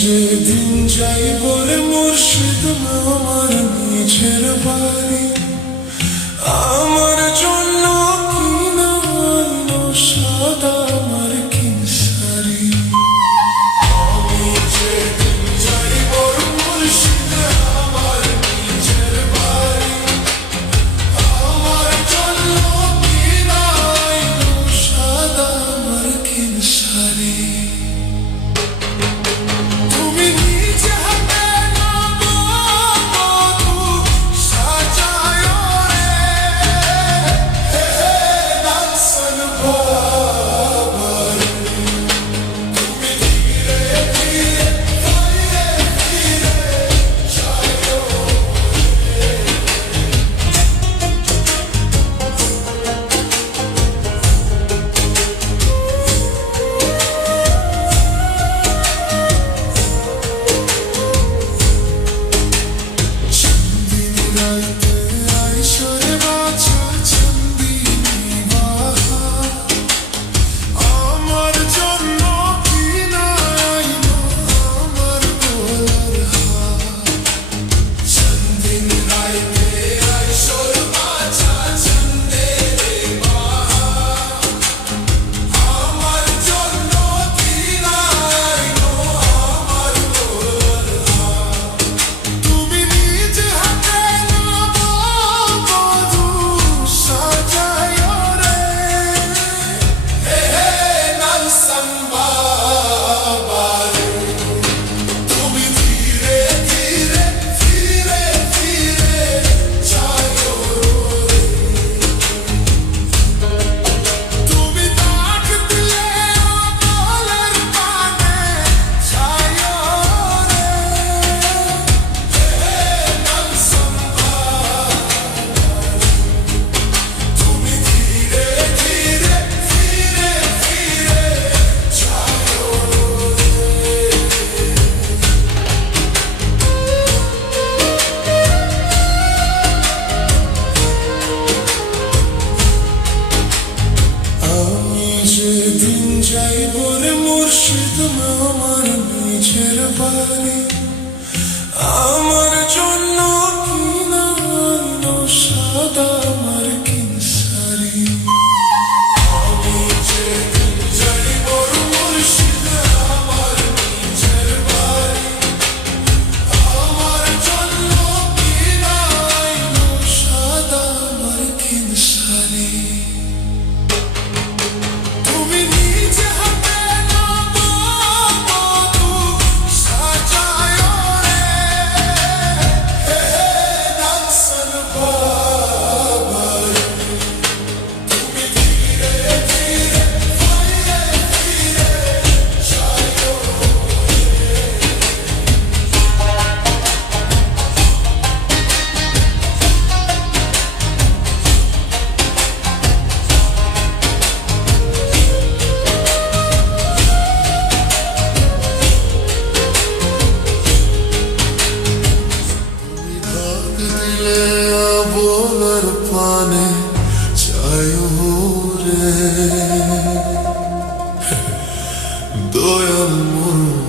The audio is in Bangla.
যেদিন যাইব রে মুর্শিদ আমার নিজের বাড়ি, আমার জন্য কিনা আইলো সাদা মার্কিন শাড়ি। আমি যেদিন যাইব রে মুর্শিদ আমার নিজের বাড়ি, আমার জন্য কিনা আইলো সাদা মার্কিন শাড়ি। যেদিন যাইব রে মুর্শিদ আমার নিজের বাড়ি, আমার জন্য কিনা আইলো সাদা মার্কিন শাড়ি। আমি যেদিন যাইব রে মুর্শিদ আমার নিজের বাড়ি, আমার জন্য কিনা আইলো সাদা মার্কিন শাড়ি। বলার পানে চাই রে দয়াল মোর